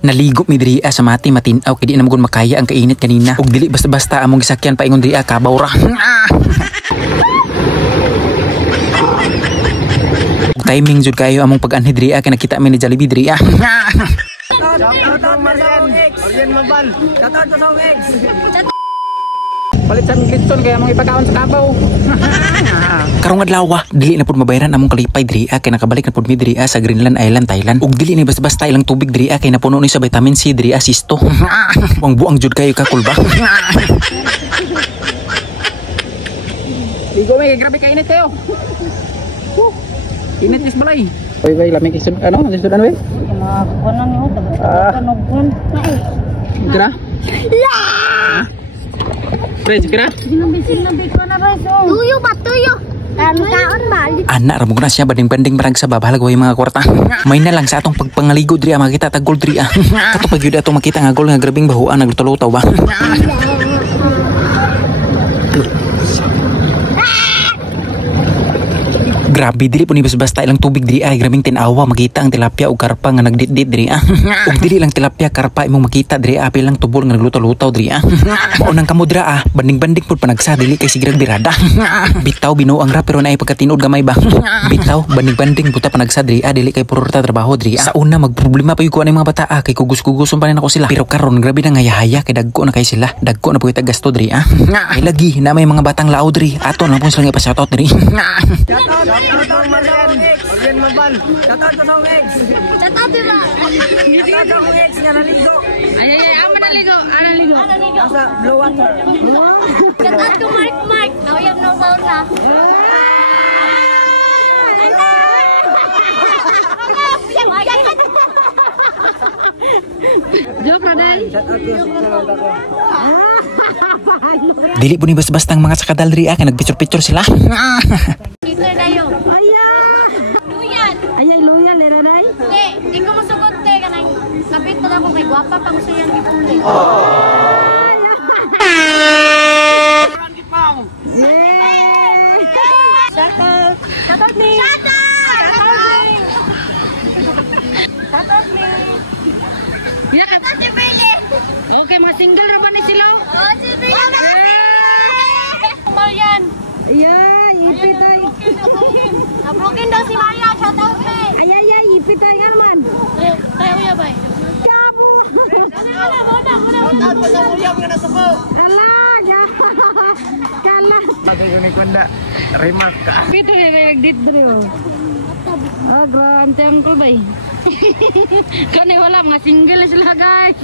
Naligo mi diri sa mati matinaw kay di na magun makaya ang kainit kanina. Ug dili basta-basta among gisakyan paingon diri kabaw ra. Ug timing jud kayo among pag-anhi diri kay nakita mi ni Jollibee diri. Palitan glitson kaya among ipakaon sa kabaw. Karong adlaw dili na pud mabayaran among kalipay diri kay nakabalik na pud mi diri sa Greenland Island, Thailand. Ug dili ni basta-basta ilang tubig diri kay napuno ni sa vitamin C diri sisto. Buang jud kayo ka kulba. Ligo may grabe ka init kayo. Init is balay. Oy lamig isud ano we? Kuno ni uta. Kanog na eh. Gra? Ya. Pre, kira? Sinabi ko na ba so? Tuyo ba tuyo? Kaon balik. Anak ramon na siya banding-banding marag sa babalag way mga kwarta. May na lang sa atong pagpangaligo diri makita tag gold diri. Kato pag yun atong makita nga gold nga grabing bahuan naglutaw ba. Grabe dili po ni basta ilang tubig diri grabing tinawa makita ang tilapia ug karpa nga nagdit-dit diri ug dili lang tilapia karpa imong makita diri apil lang tubol nga naglutaw-lutaw diri mao nang kamudra banding-banding pud panagsa dili kay sigrag birada. Bitaw binuang ra pero naay pagkatinud gamay ba. Bitaw banding-banding buta panagsa diri dili kay puro ta trabaho diri. Sa una magproblema pa yung mga bata kay kugus-kuguson pa rin ako sila pero karon grabe na ngayahaya kay dagko na kay sila dagko na pud gasto diri ay lagi na may mga batang lao diri aton lang pud sila ipashout diri. Organ mabal. Shoutout ko sa akong ex. Shoutout ba? Shoutout sa akong ex nga naligo. Ay, ako naligo. Naligo. Sa blue water. Shoutout ko Mark. Nauyab ng sauna. Joke na day. Dili po ni basta-basta ang mga sakadal diri kay nagpicture-picture sila. Peter dayo. Loyal lere day. Di ko masugot te kanang sabit pa ako kay gwapa pa gusto yang gipuli. Shoutout me. Ya ka si Billy. Okay, mga single ra ba ni sila? Oh, si Billy. Marian. Yeah, ipitay. Broken daw si Maria, shoutout me. Ay, ipitay nga man. Tayo ya bay. Kamu. Shoutout ko sa uyab nga nasuko. Ala, ya. Kala. Bagay ko ni Kunda. Remark ka. Pito ya nagdit bro. Grante ang bay. Kani wala mga single sila guys.